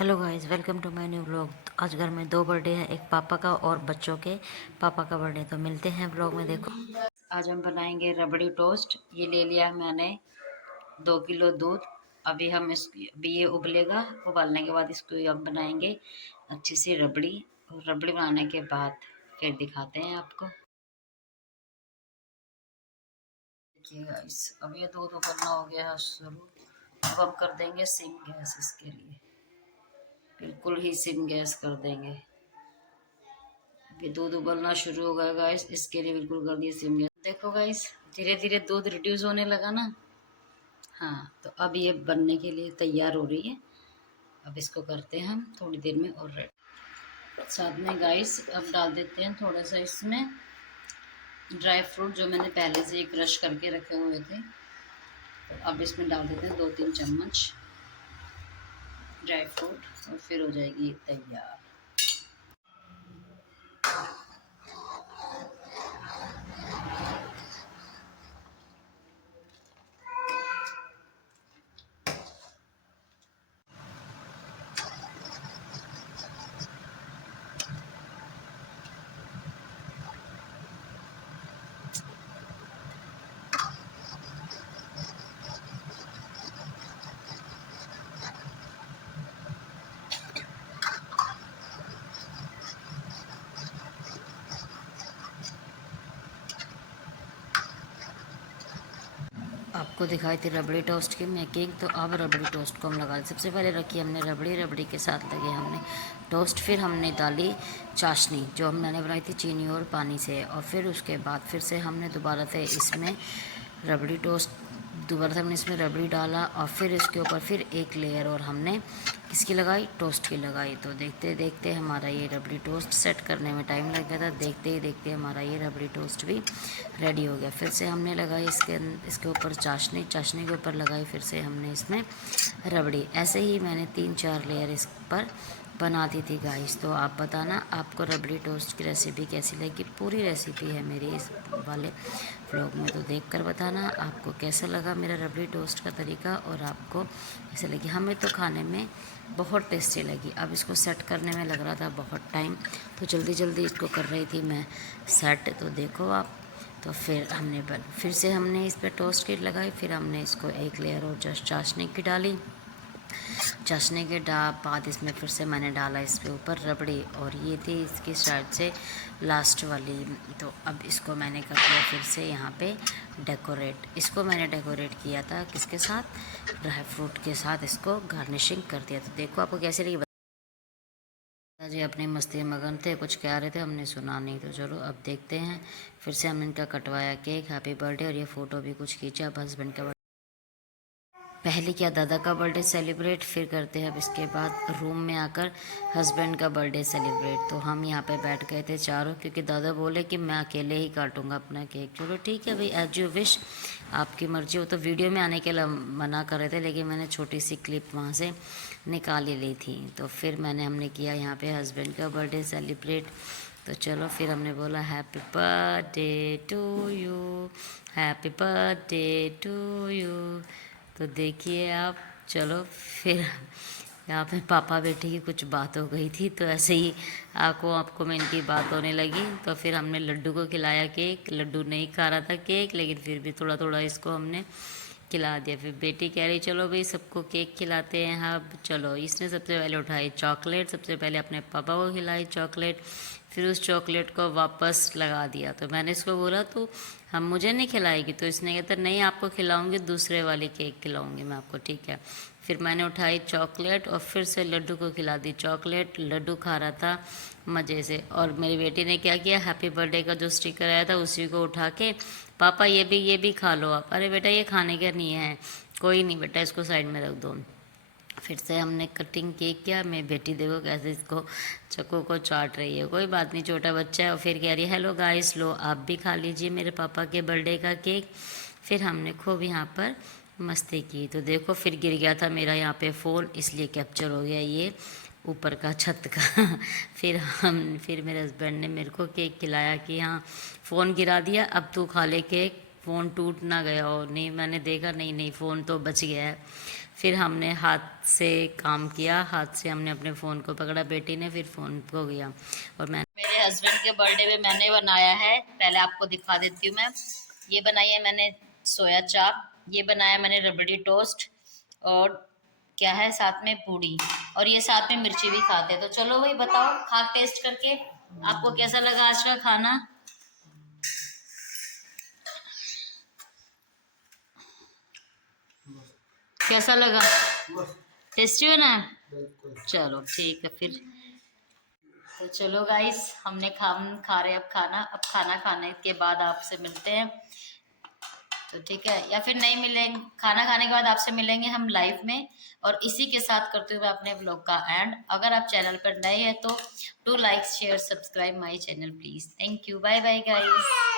Hello guys, welcome to my new vlog. आज घर में दो बर्थडे है, एक पापा का और बच्चों के पापा का बर्थडे। तो मिलते हैं व्लॉग में। देखो, आज हम बनाएंगे रबड़ी टोस्ट। ये ले लिया मैंने 2 किलो दूध। अभी ये उबलेगा। उबालने के बाद इसको हम बनाएंगे अच्छी सी रबड़ी। और रबड़ी बनाने के बाद फिर दिखाते हैं आपको। देखिए गाइस, अब ये दूध उबलना हो गया है शुरू। अब हम कर देंगे सिम गैस। इसके लिए बिल्कुल ही सिम गैस कर देंगे। ये दूध उबलना शुरू हो गया गाइस, इसके लिए बिल्कुल कर दिए सिम गैस। देखो गाइस, धीरे धीरे दूध रिड्यूस होने लगा ना। हाँ, तो अब ये बनने के लिए तैयार हो रही है। अब इसको करते हैं हम थोड़ी देर में और रेडी। साथ में गाइस अब डाल देते हैं थोड़ा सा इसमें ड्राई फ्रूट, जो मैंने पहले से ही क्रश करके रखे हुए थे। तो अब इसमें डाल देते हैं 2-3 चम्मच ड्राई फ्रूट और फिर हो जाएगी तैयार। आपको दिखाई थी रबड़ी टोस्ट की मेकिंग, तो अब रबड़ी टोस्ट को हम लगा ली। सबसे पहले रखी हमने रबड़ी। रबड़ी के साथ लगे हमने टोस्ट। फिर हमने डाली चाशनी, जो मैंने बनाई थी चीनी और पानी से। और फिर उसके बाद फिर से हमने दोबारा से इसमें रबड़ी टोस्ट दोबारा से हमने इसमें रबड़ी डाला। और फिर इसके ऊपर फिर एक लेयर और हमने किसकी लगाई, टोस्ट की लगाई। तो देखते देखते हमारा ये रबड़ी टोस्ट सेट करने में टाइम लग गया था। देखते ही देखते हमारा ये रबड़ी टोस्ट भी रेडी हो गया। फिर से हमने लगाई इसके ऊपर चाशनी। चाशनी के ऊपर लगाई फिर से हमने इसमें रबड़ी। ऐसे ही मैंने 3-4 लेयर इस पर बना दी थी गाइस। तो आप बताना आपको रबड़ी टोस्ट की रेसिपी कैसी लगी। पूरी रेसिपी है मेरी इस वाले व्लॉग में, तो देख कर बताना आपको कैसा लगा मेरा रबड़ी टोस्ट का तरीका और आपको कैसे लगी। हमें तो खाने में बहुत टेस्टी लगी। अब इसको सेट करने में लग रहा था बहुत टाइम, तो जल्दी जल्दी इसको कर रही थी मैं सेट। तो देखो आप, तो फिर से हमने इस पर टोस्ट की लगाई। फिर हमने इसको एक लेयर और जस्ट चाशनी की डाली। चाशनी के बाद इसमें फिर से मैंने डाला इसके ऊपर रबड़ी। और ये थी इसकी शायद से लास्ट वाली। तो अब इसको मैंने कर दिया फिर से यहाँ पे डेकोरेट। इसको मैंने डेकोरेट किया था किसके साथ, ड्राई फ्रूट के साथ इसको गार्निशिंग कर दिया। तो देखो आपको कैसे लगी। जी अपनी मस्ती में मगन थे, कुछ कह रहे थे, हमने सुना नहीं। तो चलो अब देखते हैं। फिर से हमने इनका कटवाया केक, हैप्पी बर्थडे। और ये फ़ोटो भी कुछ खींचा अब हस्बैंड का। पहले किया दादा का बर्थडे सेलिब्रेट, फिर करते हैं अब इसके बाद रूम में आकर हस्बैंड का बर्थडे सेलिब्रेट। तो हम यहाँ पे बैठ गए थे चारों, क्योंकि दादा बोले कि मैं अकेले ही काटूंगा अपना केक। चलो ठीक है भाई, एज यू विश, आपकी मर्जी हो। तो वीडियो में आने के लिए मना कर रहे थे, लेकिन मैंने छोटी सी क्लिप वहाँ से निकाल ही ली थी। तो फिर हमने किया यहाँ पे हस्बैंड का बर्थडे सेलिब्रेट। तो चलो फिर हमने बोला happy birthday to you, happy birthday to you. तो देखिए आप, चलो फिर यहाँ पे पापा बेटे की कुछ बात हो गई थी, तो ऐसे ही आपको में इनकी बात होने लगी। तो फिर हमने लड्डू को खिलाया केक। लड्डू नहीं खा रहा था केक, लेकिन फिर भी थोड़ा थोड़ा इसको हमने खिला दिया। फिर बेटी कह रही चलो भाई सबको केक खिलाते हैं। हाँ चलो, इसने सबसे पहले उठाई चॉकलेट, सबसे पहले अपने पापा को खिलाई चॉकलेट। फिर उस चॉकलेट को वापस लगा दिया। तो मैंने इसको बोला तो हम मुझे नहीं खिलाएगी, तो इसने कहता नहीं आपको खिलाऊंगी, दूसरे वाली केक खिलाऊंगी मैं आपको, ठीक है। फिर मैंने उठाई चॉकलेट और फिर से लड्डू को खिला दी चॉकलेट। लड्डू खा रहा था मज़े से। और मेरी बेटी ने क्या किया, हैप्पी बर्थडे का जो स्टिकर आया था उसी को उठा के, पापा ये भी खा लो आप। अरे बेटा ये खाने का नहीं है, कोई नहीं बेटा इसको साइड में रख दो। फिर से हमने कटिंग केक किया। मेरी बेटी देखो कैसे इसको चक्कू को चाट रही है। कोई बात नहीं, छोटा बच्चा है। और फिर कह रही है हेलो गाइस, लो आप भी खा लीजिए मेरे पापा के बर्थडे का केक। फिर हमने खूब यहाँ पर मस्ती की। तो देखो फिर गिर गया था मेरा यहाँ पे फ़ोन, इसलिए कैप्चर हो गया ये ऊपर का छत का। फिर मेरे हस्बैंड ने मेरे को केक खिलाया कि हाँ फ़ोन गिरा दिया, अब तू खा ले केक, फ़ोन टूट ना गया हो। नहीं, मैंने देखा नहीं नहीं फ़ोन तो बच गया है। फिर हमने हाथ से काम किया, हाथ से हमने अपने फ़ोन को पकड़ा, बेटी ने फिर फ़ोन को गया। और मैं मेरे हस्बैंड के बर्थडे पे मैंने बनाया है, पहले आपको दिखा देती हूँ मैं। ये बनाई है मैंने सोया चाप, ये बनाया मैंने रबड़ी टोस्ट, और क्या है साथ में पूड़ी, और ये साथ में मिर्ची भी खाते हैं। तो चलो भाई बताओ, खा टेस्ट करके आपको कैसा लगा आज का खाना। कैसा लगा? टेस्टी बना? चलो ठीक है फिर। तो चलो गाइस, हमने खा रहे अब खाना। अब खाना खाने के बाद आपसे मिलते हैं, तो ठीक है, या फिर नहीं मिलेंगे, खाना खाने के बाद आपसे मिलेंगे हम लाइव में। और इसी के साथ करते हुए अपने ब्लॉग का एंड। अगर आप चैनल पर नए हैं तो do like share subscribe my channel please. Thank you, bye bye guys.